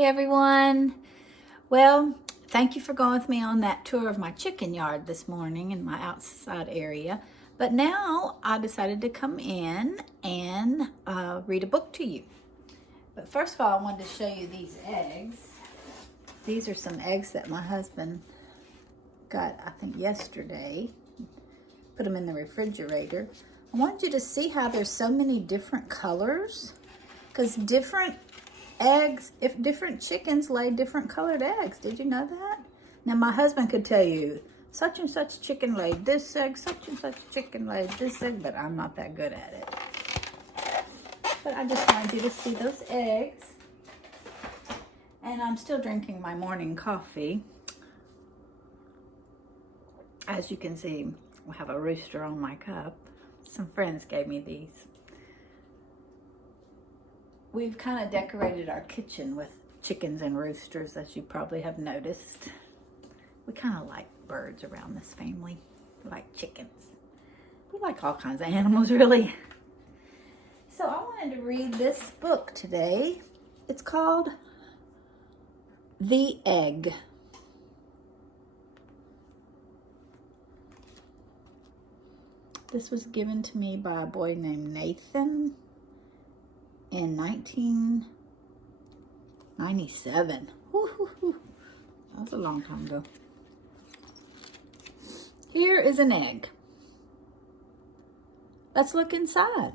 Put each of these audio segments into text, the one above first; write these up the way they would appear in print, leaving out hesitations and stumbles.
Hey everyone. Well, thank you for going with me on that tour of my chicken yard this morning in my outside area. But now I decided to come in and read a book to you. But first of all, I wanted to show you these eggs. These are some eggs that my husband got, I think, yesterday. Put them in the refrigerator. I wanted you to see how there's so many different colors, because different eggs, if different chickens lay different colored eggs. Did you know that? Now my husband could tell you such and such chicken laid this egg, such and such chicken laid this egg, but I'm not that good at it. But I just wanted you to see those eggs. And I'm still drinking my morning coffee. As you can see, I have a rooster on my cup. Some friends gave me these. We've kind of decorated our kitchen with chickens and roosters, as you probably have noticed. We kind of like birds around this family. We like chickens. We like all kinds of animals, really. So I wanted to read this book today. It's called The Egg. This was given to me by a boy named Nathan in 1997. That was a long time ago. Here is an egg. Let's look inside.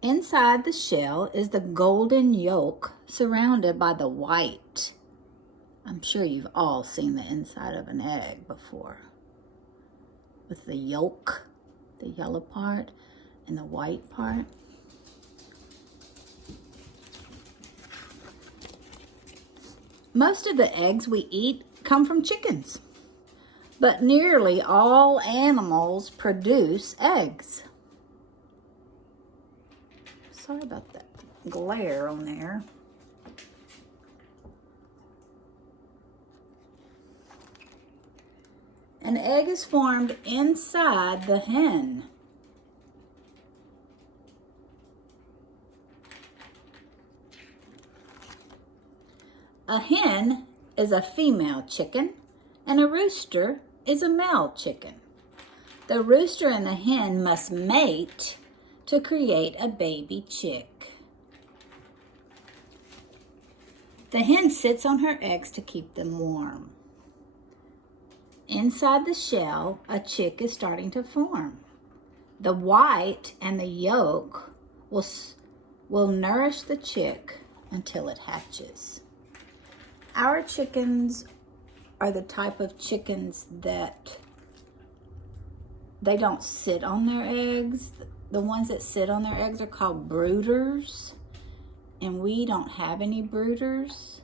Inside the shell is the golden yolk surrounded by the white. I'm sure you've all seen the inside of an egg before, with the yolk, the yellow part, and the white part. Most of the eggs we eat come from chickens, but nearly all animals produce eggs. Sorry about that glare on there. An egg is formed inside the hen. A hen is a female chicken, and a rooster is a male chicken. The rooster and the hen must mate to create a baby chick. The hen sits on her eggs to keep them warm. Inside the shell, a chick is starting to form. The white and the yolk will nourish the chick until it hatches. Our chickens are the type of chickens that they don't sit on their eggs. The ones that sit on their eggs are called brooders, and we don't have any brooders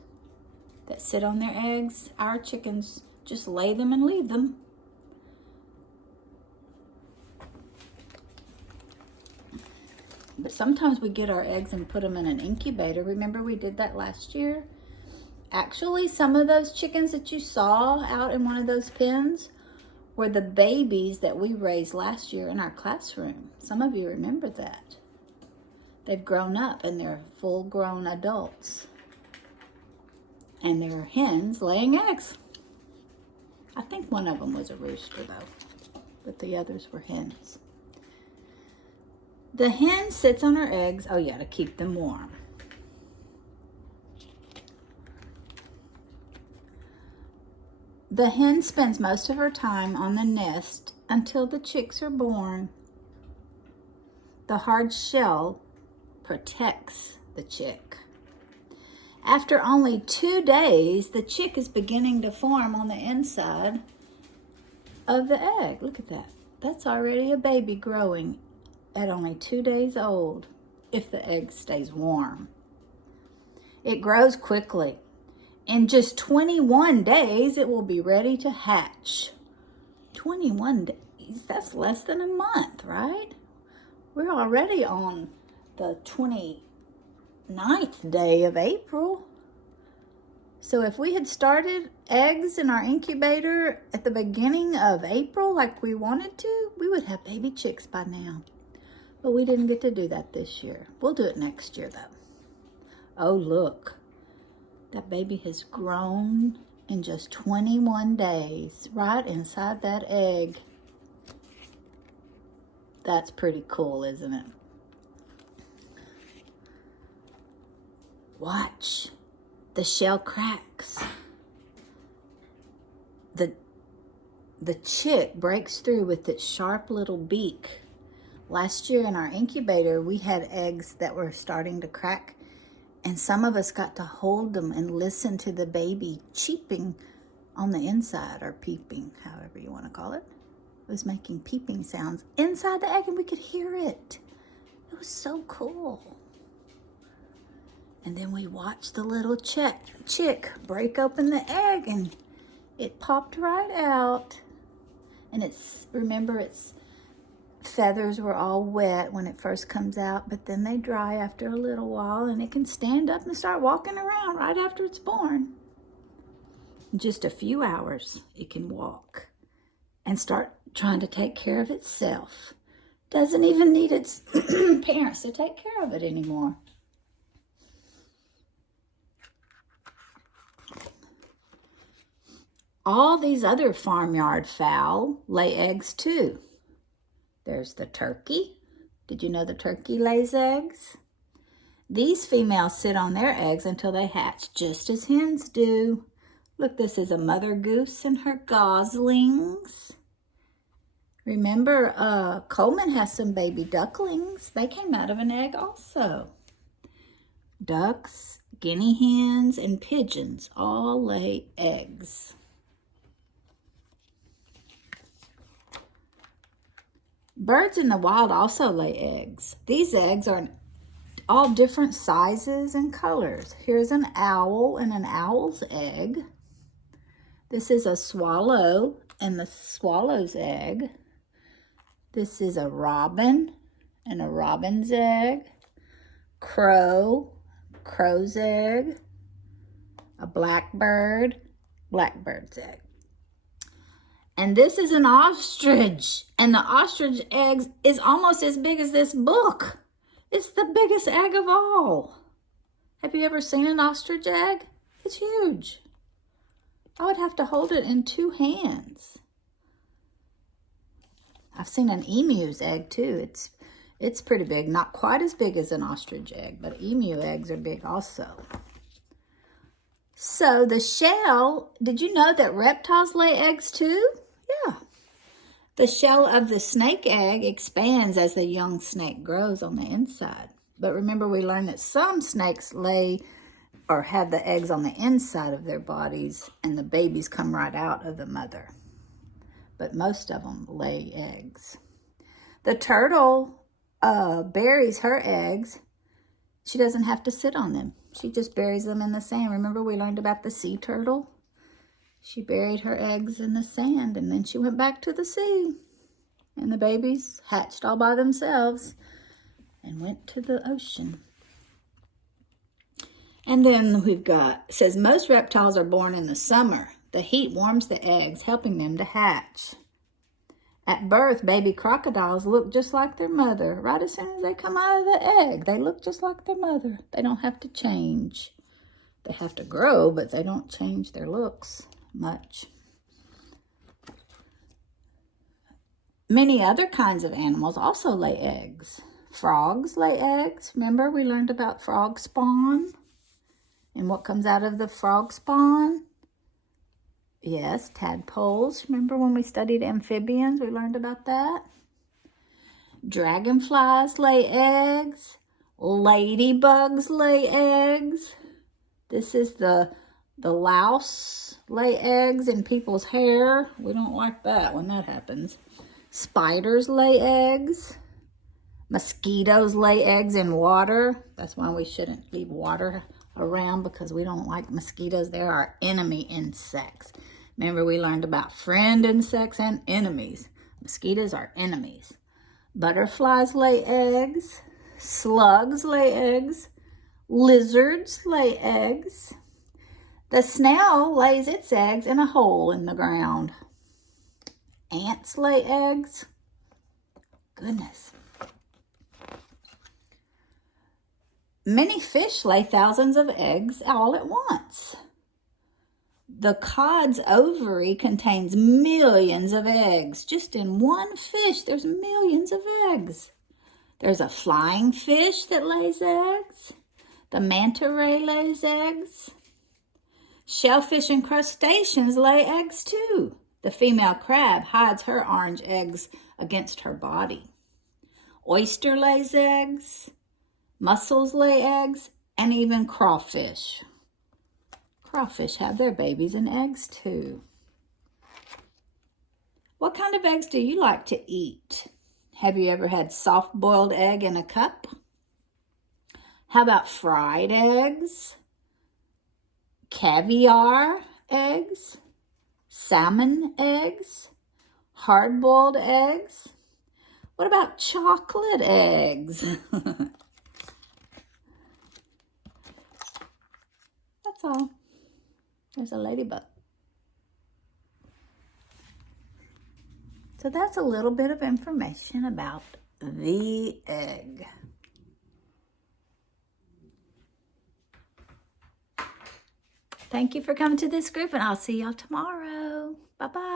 that sit on their eggs. Our chickens just lay them and leave them. But sometimes we get our eggs and put them in an incubator. Remember we did that last year? Actually, some of those chickens that you saw out in one of those pens were the babies that we raised last year in our classroom. Some of you remember that. They've grown up and they're full-grown adults. And they're hens laying eggs. I think one of them was a rooster though, but the others were hens. The hen sits on her eggs, oh yeah, to keep them warm. The hen spends most of her time on the nest until the chicks are born. The hard shell protects the chick. After only 2 days, the chick is beginning to form on the inside of the egg. Look at that. That's already a baby growing at only 2 days old if the egg stays warm. It grows quickly. In just 21 days, it will be ready to hatch. 21 days, that's less than a month, right? We're already on the 29th day of April. So if we had started eggs in our incubator at the beginning of April like we wanted to, we would have baby chicks by now. But we didn't get to do that this year. We'll do it next year, though. Oh, look. That baby has grown in just 21 days, right inside that egg. That's pretty cool, isn't it? Watch. The shell cracks. The chick breaks through with its sharp little beak. Last year in our incubator, we had eggs that were starting to crack, and some of us got to hold them and listen to the baby cheeping on the inside, or peeping, however you want to call it. It was making peeping sounds inside the egg, and we could hear it. It was so cool. And then we watched the little chick break open the egg, and it popped right out. And remember, its feathers were all wet when it first comes out, but then they dry after a little while, and it can stand up and start walking around right after it's born. In just a few hours, it can walk and start trying to take care of itself. Doesn't even need its parents to take care of it anymore. All these other farmyard fowl lay eggs too. There's the turkey. Did you know the turkey lays eggs? These females sit on their eggs until they hatch, just as hens do. Look, this is a mother goose and her goslings. Remember, Coleman has some baby ducklings. They came out of an egg also. Ducks, guinea hens, and pigeons all lay eggs. Birds in the wild also lay eggs. These eggs are all different sizes and colors. Here's an owl and an owl's egg. This is a swallow and the swallow's egg. This is a robin and a robin's egg. Crow, crow's egg. A blackbird, blackbird's egg. And this is an ostrich. And the ostrich egg is almost as big as this book. It's the biggest egg of all. Have you ever seen an ostrich egg? It's huge. I would have to hold it in 2 hands. I've seen an emu's egg too. It's pretty big. Not quite as big as an ostrich egg, but emu eggs are big also. So the shell, did you know that reptiles lay eggs too? Yeah. The shell of the snake egg expands as the young snake grows on the inside. But remember, we learned that some snakes lay or have the eggs on the inside of their bodies, and the babies come right out of the mother. But most of them lay eggs. The turtle buries her eggs. She doesn't have to sit on them. She just buries them in the sand. Remember, we learned about the sea turtle? She buried her eggs in the sand, and then she went back to the sea. And the babies hatched all by themselves and went to the ocean. And then we've got, it says, most reptiles are born in the summer. The heat warms the eggs, helping them to hatch. At birth, baby crocodiles look just like their mother. Right as soon as they come out of the egg, they look just like their mother. They don't have to change. They have to grow, but they don't change their looks much. Many other kinds of animals also lay eggs. Frogs lay eggs. Remember, we learned about frog spawn and what comes out of the frog spawn? Yes, tadpoles. Remember when we studied amphibians, we learned about that? Dragonflies lay eggs. Ladybugs lay eggs. This is the louse lay eggs in people's hair. We don't like that when that happens. Spiders lay eggs. Mosquitoes lay eggs in water. That's why we shouldn't leave water around, because we don't like mosquitoes. They're our enemy insects. Remember, we learned about friend insects and enemies. Mosquitoes are enemies. Butterflies lay eggs. Slugs lay eggs. Lizards lay eggs. The snail lays its eggs in a hole in the ground. Ants lay eggs. Goodness. Many fish lay thousands of eggs all at once. The cod's ovary contains millions of eggs. Just in one fish, there's millions of eggs. There's a flying fish that lays eggs. The manta ray lays eggs. Shellfish and crustaceans lay eggs too. The female crab hides her orange eggs against her body. Oyster lays eggs. Mussels lay eggs, and even crawfish. Crawfish have their babies and eggs too. What kind of eggs do you like to eat? Have you ever had soft-boiled egg in a cup? How about fried eggs? Caviar eggs? Salmon eggs? Hard-boiled eggs? What about chocolate eggs? That's all. There's a ladybug. So that's a little bit of information about the egg. Thank you for coming to this group, and I'll see y'all tomorrow. Bye-bye.